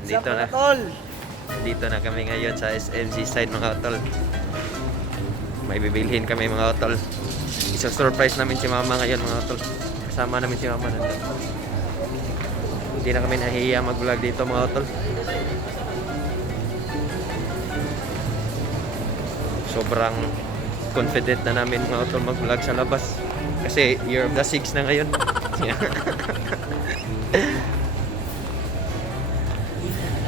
Dito na. Tol. Dito na kami ngayon sa SMC side mga tol. May bibilhin kami mga tol. Isa-surprise namin si mama ngayon mga tol. Kasama namin si mama nandun. Hindi na kami nahihiya mag-vlog dito mga tol. Sobrang confident na namin mga tol mag-vlog sa labas. Kasi year of the 6 na ngayon.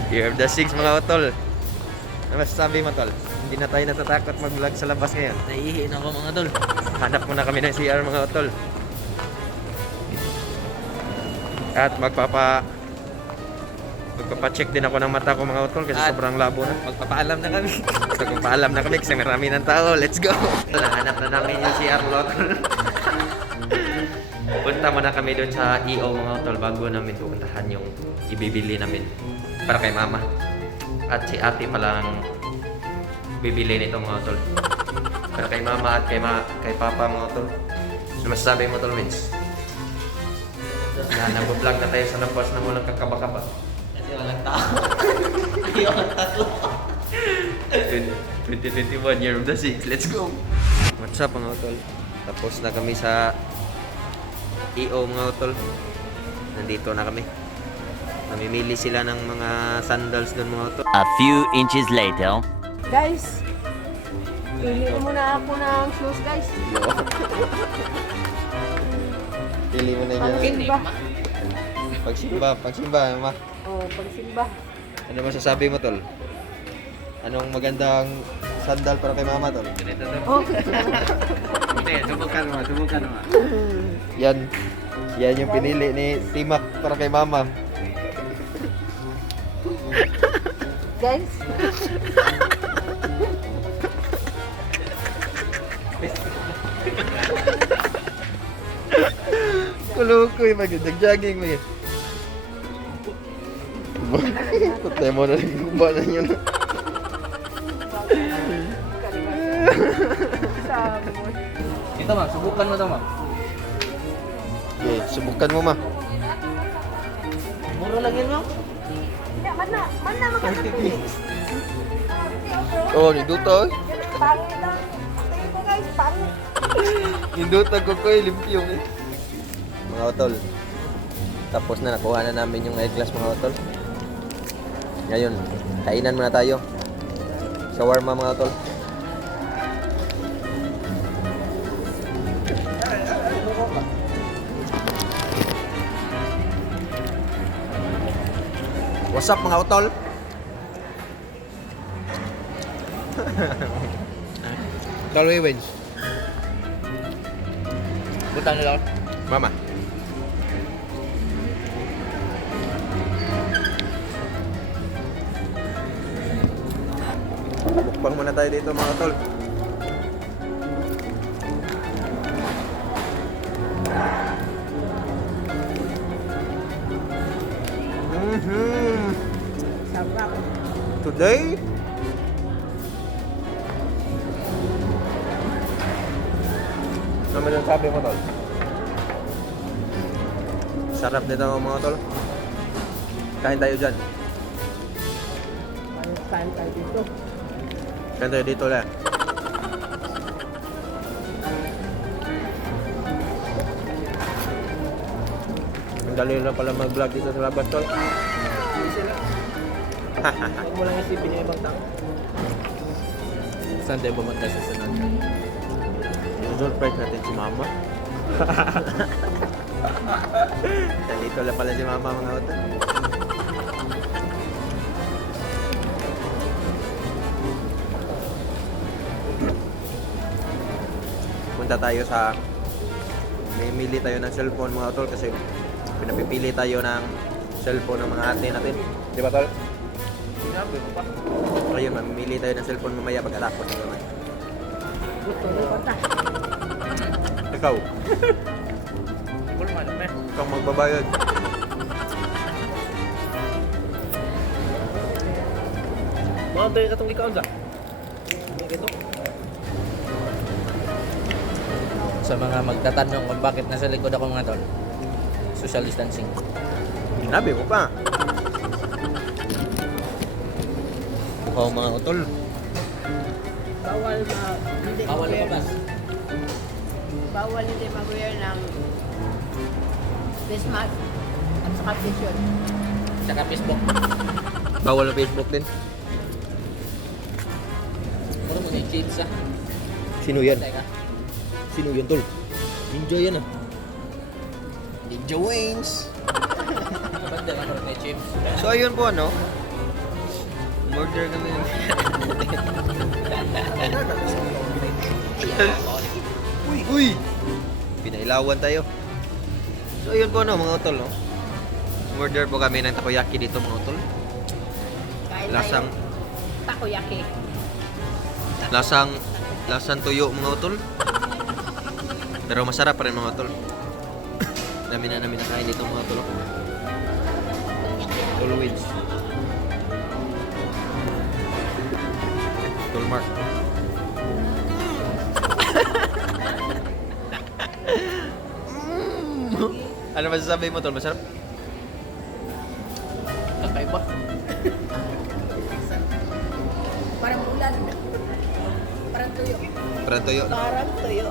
Year of the 6 mga tol. Ano masasabi mo tol? Hindi na tayo natatakot mag-vlog sa labas ngayon. Naihiin ako mga tol. Hanap muna kami ng CR mga tol. At magpapa-check din ako ng mata ko mga tol kasi At sobrang labo na. magpapaalam na kami. Magpapaalam na kami kasi marami ng tao. Let's go! Nahanap na namin yung CR mga tol. Punta muna kami doon sa EO mga tol bago namin pupuntahan yung ibibili namin para kay mama. At si ate palang bibili nito mga tol. Para kay mama at kay papa mga tol. Ano masasabi mo tol, Vince? Nag-vlog na tayo sa labas na walang kakaba-kaba. Kasi walang tao. Ayaw ang tatlo. 2021 year of the 6. Let's go! What's up mga tol? Tapos na kami sa EO mga tol. Nandito na kami. Namimili sila ng mga sandals doon mga tol. A few inches later. Guys, pili muna ako ng shoes, guys. Pili mo na dyan. Pagsimba. Pagsimba, ma. Oh, pagsimba. Ano masasabi mo tol? Anong magandang sandal para kay mama tol? Oh. Hindi, subukan mo. Yan. Yan yung pinili ni Timak para kay mama. Guys. Kulo ko yung magandang jogging mo yun. Tutay mo na rin kuba na yun. Ito ma, subukan mo ito ma. Okay, subukan mo ma. Mura lang yun mo. Man na makakapili. Oh, ninduta eh. Pangit lang. Tingin ko, guys, pangit. Ninduta ko ko limpyo eh. Mga utol. Tapos na nakuha na namin yung eyeglass mga utol. Ngayon, kainan muna tayo. Shawarma mga utol. What's up mga utol? Utol Wewens. Butang nila. Mama. Bukbang muna tayo dito mga tol. Sarap. Today, ano yung sabi mo tol? Sarap nito mga tol. Kain tayo dyan. Kain tayo dito. Kain tayo dito lang. Ang dali lang pala mag-vlog dito sa labas tol. Huwag mo lang isipin yung ibang tao. Saan tayo bumunta sa sunod? Surprise natin si mama. Nandito lang pala si mama mga utol. Punta tayo sa Mimili tayo ng cellphone mga utol kasi pinapipili tayo ng cellphone ng mga ate natin. Di ba tol? Sinabi mo pa. Ayun, mamimili tayo ng cellphone mamaya pagkatapos ng naman. Ito na pata. Ikaw, Wala man naman. ikaw magbabayad. Mga tayo katong ikaw sa? Ito. Sa mga magtatanong kung bakit nasa likod ako mga tol, social distancing. Sinabi mo pa. uhaw mga utol. Bawal hindi Bawal na mag-wear. pabas. Bawal hindi mag-wear ng face mask at saka t-shirt. Saka Facebook. Bawal na Facebook din. Ano mo yung chips ah? Sino yan? Teka. Sino yan tol? Ninja yan ah. Ninja Wings. Kapag din ako may chips. So ayun po ano. Murder kami. Uy! Pinailawan tayo. So ayun po ano mga utol no. Murder po kami ng takoyaki dito mga utol. Kain Lasang tayo takoyaki. lasang tuyo mga utol. Pero masarap pa rin mga utol. Dami na namin nakain dito mga utol. Always. Tulmark. Ano masasabi mo tol? Masarap? Kakaiba. Parang ulan. Parang tuyo. Parang tuyo. Parang tuyo.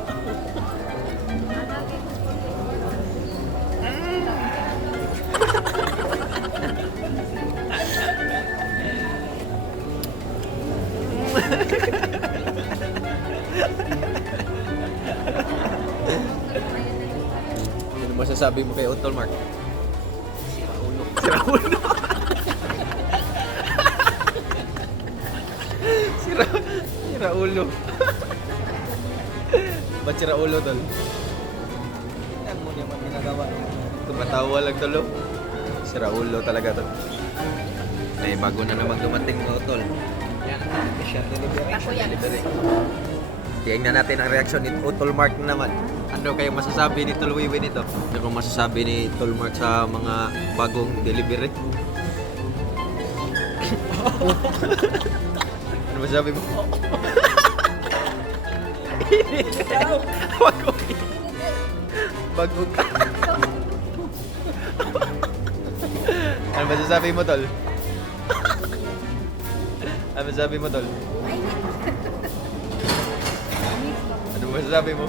Ano masasabi mo kay Utol Mark? Sira ulo. Sira ulo. Sira ulo. Ba't sira ulo tol? Tingnan mo niya pag ginagawa. Tumatawa lang tol. Oh. Sira ulo talaga tol. May bago na namang dumating mga utol. Yan ang special delivery. Takoyaki. Tingnan natin ang reaksyon ni Utol Mark naman. Ano kayong masasabi ni Tol Wiwi nito? Ano kung masasabi ni Tol Mark sa mga bagong delivery? Ano masasabi mo? Bago. Bago ka. Ano masasabi mo, Tol? Ano masasabi mo, Tol? Ano masasabi mo?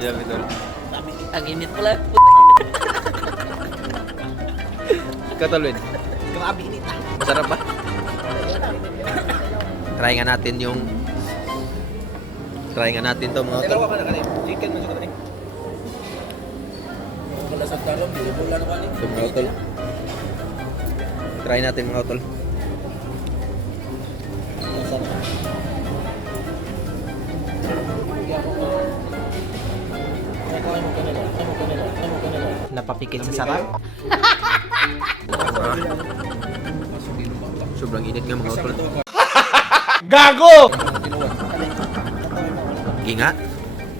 Sabi, Tol. Ang init pala. Katulwin, Grabe init ah. masarap ba? Try nga natin yung... Try nga natin to mga Dalawa tol. ka na kanina. Chicken mo siya kanina. Wala sa talong, hindi mo lang kanina. Ito mga tol. Try natin mga tol. Napapikit sa sarap. Sobrang init nga mga tol. Gago! Inga,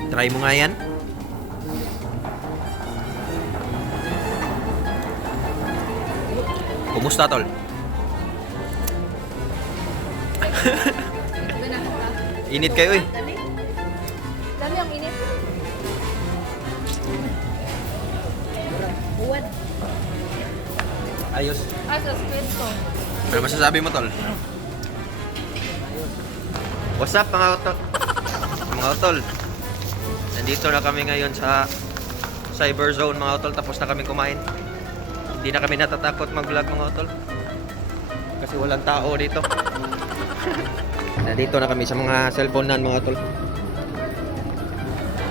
try mo nga yan. Kumusta tol? Init kayo eh. Dali. Dali ang init. Buwad. Ayos. Sa squid ko. Ano masasabi mo tol? What's up mga utol? Mga utol. Nandito na kami ngayon sa Cyber Zone mga utol. Tapos na kami kumain. Hindi na kami natatakot mag-vlog mga utol. Kasi walang tao dito. Nandito na kami sa mga cellphone nan mga utol.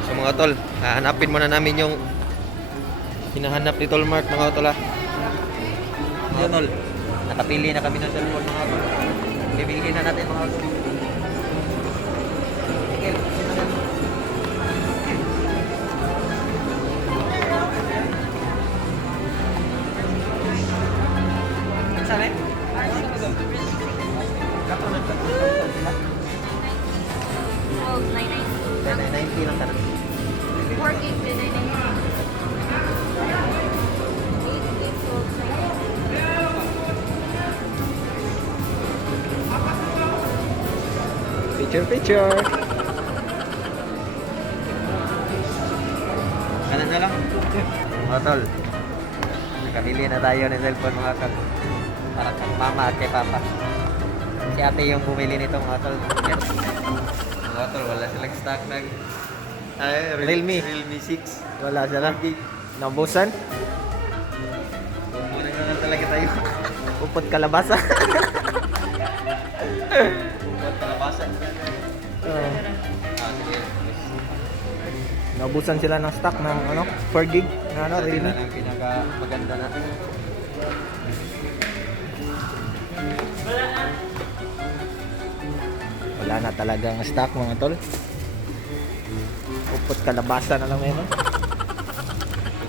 So mga utol, hahanapin muna namin yung hinahanap ni Tol Mark mga utol ha. Mga utol, nakapili na kami ng cellphone mga utol. Bibilihin na natin mga utol. Sige, saan eh? 90 lang talaga. 4 gig, Picture. Kanan na lang. Mga tol. Nakabili na tayo ng cellphone mga tol. Para kay mama at kay papa. Si ate yung bumili nito mga tol. Yes. Mga tol, wala silang stock ng Realme. Realme 6. Wala siya lang. Naubusan. Muna na talaga tayo. Upot kalabasa. Buat kalabasan. Oo. Sige. Naubusan sila ng stock ng 4 gig na Sa Realme. sila ng pinaka maganda na. Wala na talagang stock mga tol. Upot kalabasa na lang meron.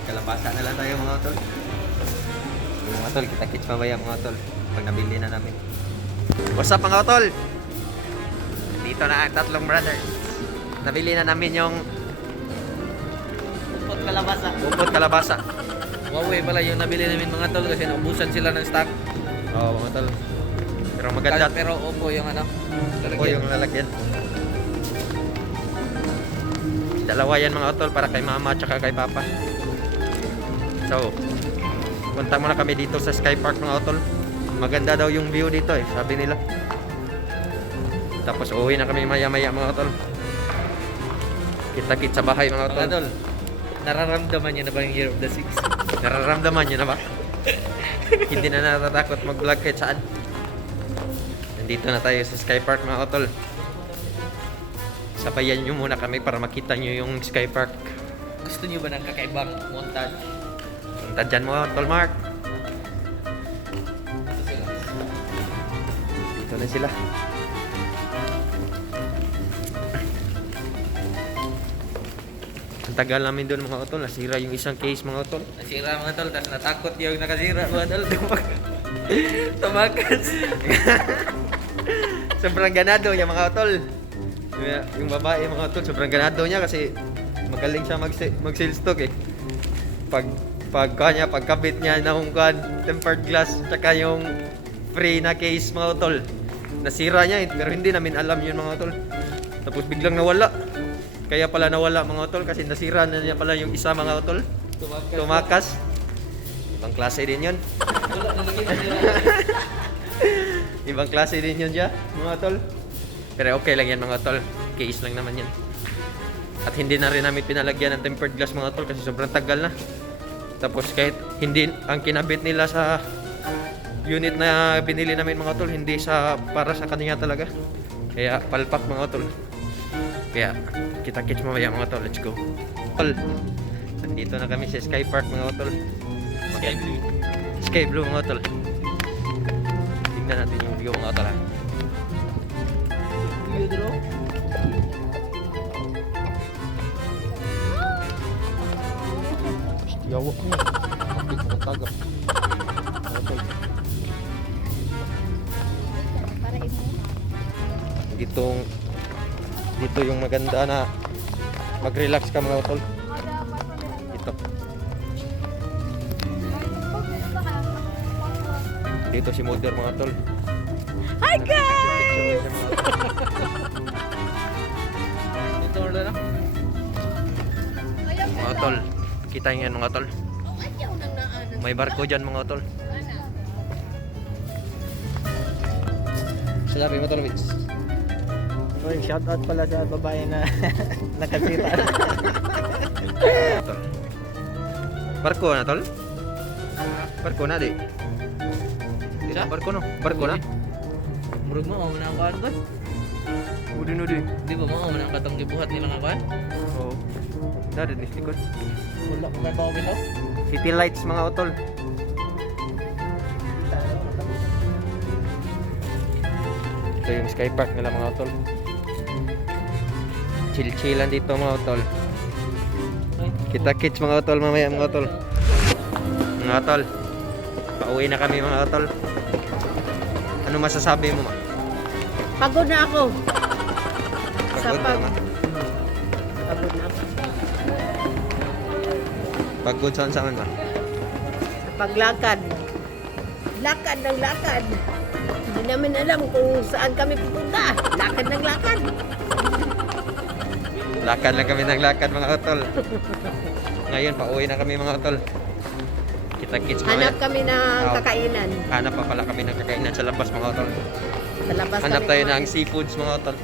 Kalabasa na lang tayo mga tol. Mga tol, kita-kits mamaya mga tol. Pag nabili na namin. What's up mga tol? Dito na ang tatlong brothers. Nabili na namin yung Upot kalabasa. upot kalabasa. Huawei pala yung nabili namin mga tol kasi naubusan sila ng stock. Oo mga tol. Pero maganda. Pero Oppo yung O yung lalagyan. Dalawa yan mga tol para kay mama at kay papa. So, punta muna kami dito sa Sky Park mga tol. Maganda daw yung view dito eh, sabi nila. Tapos uwi na kami maya-maya mga tol. Kita-kit sa bahay mga tol. Mga tol, nararamdaman niyo na ba yung Year of the Six? Nararamdaman nyo na ba? Hindi na natatakot mag-vlog kahit saan. Nandito na tayo sa Sky Park mga tol. Sabayan nyo muna kami para makita nyo yung Sky Park. Gusto niyo ba ng kakaibang montage? Punta dyan mo, Tol Mark. Dito na sila. Ang tagal namin doon mga tol. Nasira yung isang case mga tol. Nasira mga tol, tapos natakot yung nakasira mga tol. Tumakas. Sobrang ganado niya mga tol. Yung babae mga tol, sobrang ganado niya kasi magaling siya mag-sales talk eh. Pagkabit niya na tempered glass tsaka yung free na case mga tol. Nasira niya eh, pero hindi namin alam yun mga tol. Tapos biglang nawala. Kaya pala nawala mga tol kasi nasira na niya pala yung isa mga tol. Tumakas. Ibang klase din yun. Wala na lagi nasira. Ibang klase din yun siya mga tol. Pero okay lang yan mga tol. Case lang naman yan. At hindi na rin namin pinalagyan ng tempered glass mga tol kasi sobrang tagal na. Tapos kahit hindi ang kinabit nila sa unit na binili namin mga tol, hindi sa para sa kanya talaga. Kaya palpak mga tol. Kaya kita-kits mamaya mga tol, let's go. Tol, nandito na kami sa Sky Park mga tol. Sky Blue. Sky Blue mga tol. Tingnan natin yung view mga tol ha. View draw? Yawak niya. Kapit ko tagap. Dito yung maganda na mag-relax ka mga tol. Dito. Dito si Mother mga tol. Hi guys! Dito order na? Mga tol, kita nyo yan mga tol. May barko dyan mga tol. Sabi mo tol, Vince. Oy, shout out pala sa babae na nakasita. Tol. Barko na tol? Barko na di? Tira? Barko no? Barko na? Murag mo, na ang kuhan ba? Udi. Di ba mo, na ang katong gibuhat nila nga kuhan? Oo. Dari ni likod. Wala ko may bako bitaw? City lights mga utol. Ito yung Sky Park nila mga utol. Chill-chillan dito mga utol. Kita-kits mga utol mamaya mga utol. Mga utol. Pauwi na kami mga utol. Ano masasabi mo ma? Pagod na ako. Pagod na naman. Pagod na ako. Pagod saan saan ma? Sa paglakad. Lakad ng lakad. Hindi namin alam kung saan kami pupunta. Lakad ng lakad. Lakad lang kami ng lakad mga utol. Ngayon pauwi na kami mga utol. Kita-kits Hanap mga. kami ng Oh. kakainan. Hanap pa pala kami ng kakainan sa labas mga utol. Sa labas Hanap kami tayo kumain. ng seafoods mga utol.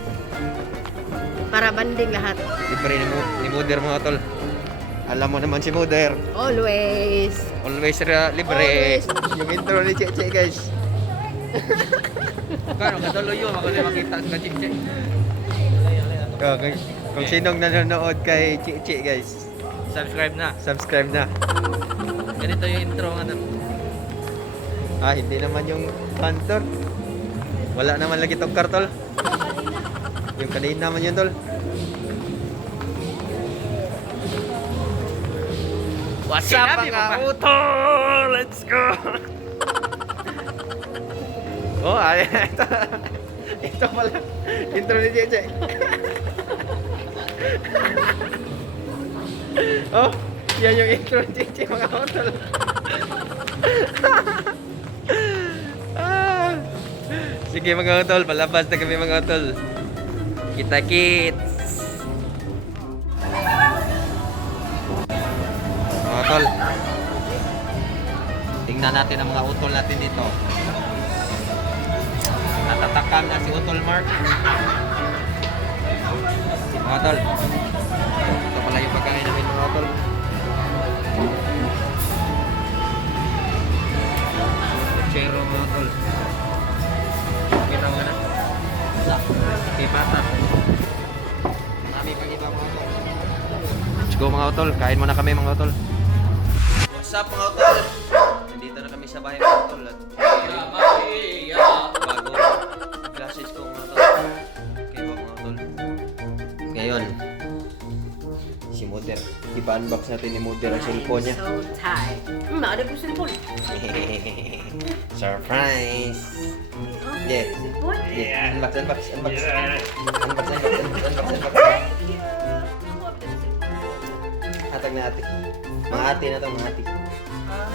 Para banding lahat. Libre ni Muder mga utol. Alam mo naman si Muder. Always. Always libre. Always. Yung intro ni Cheche guys. Kano katuloy yun. Ako na makita ka Cheche. Kung sinong nanonood kay Cheche guys. Subscribe na. Subscribe na. Ganito yung intro nga na. Hindi naman yung hunter. Wala naman lagi tong kartol. Yung kanina naman yun tol. What's up, up, mga mga utol? Let's go! Ito pala. Intro ni Cheche. Yan yung intro ni Cheche mga utol. Sige mga utol, palabas na kami mga utol. Kita-kits. Mga utol. Tingnan natin ang mga utol natin dito. Natatakam na si Utol Mark. Mga utol. Ito pala yung pagkain namin mga utol. Chero mga utol. Kita mo na. Okay, pata. Marami pang iba mga utol. Let's go mga utol. Kain muna kami mga utol. What's up mga utol? Nandito na kami sa bahay mga utol. At bago glasses ko mga utol. Okay ba mga utol? Ngayon, si Muder. Ipa-unbox natin ni Muder ang cellphone niya. So tired. Ada ko cellphone. Surprise! Yeah. Cellphone? Yeah. Unbox. Unbox. Hatag na ate. Mga ate na to, mga ate.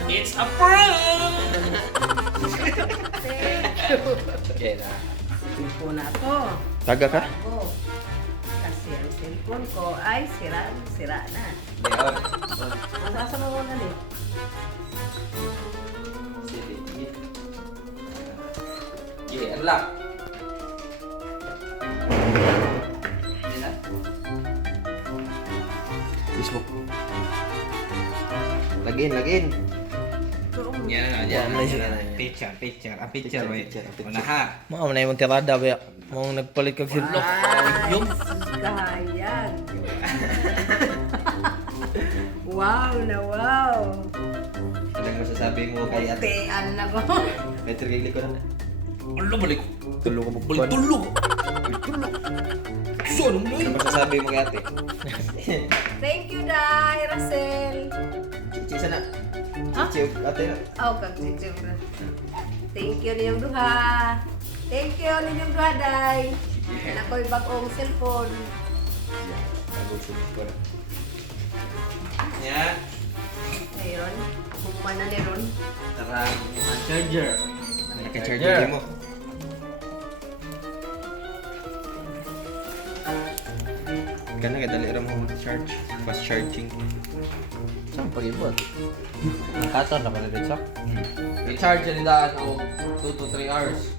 It's a prank! Okay na. Cellphone ako. Taga ka? Ako. Kasi ang cellphone ko ay sira na. Meron. Masasa mo muna eh. Yeah, unlock. Facebook. Lagin. Yan. Picture. Ang picture, wait. Wala ha. Mao na yung tirada ba? Mao nagpalit kag cellphone. Yung kahayag. Wow na wow. Anong masasabi mo kay ate? Tean na ko. Metro gigli ko na. Ano balik? Tulog ko Balik tulog. So, anong Ano masasabi mo kay ate? Thank you, Dai, Russell. Chicha na. Ha? Chicha, ate na. Oh, kag-chichim na. Thank you ninyong duha. Thank you ninyong duha, Dai. Ako'y bagong cellphone. Nagusog ko na. Yan. Ayun. Humana na ni Ron. Tara, charger. Naka-charger mo. Kana kadali ra mo charge. Fast charging. Saan pag-ibot? Nakaton na pala dito. I-charge yan daan o 2 to 3 hours.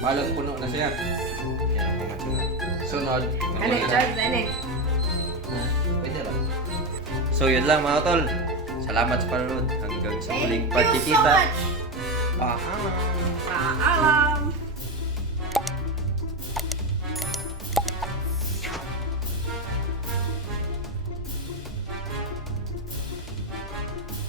Balang puno na siya. Kaya ako matulog. Sunod. Ano, charge na ni? Pwede lang. So yun lang mga tol. Salamat sa panonood. Hanggang sa muling Thank you so pagkikita. much. Paalam. Paalam.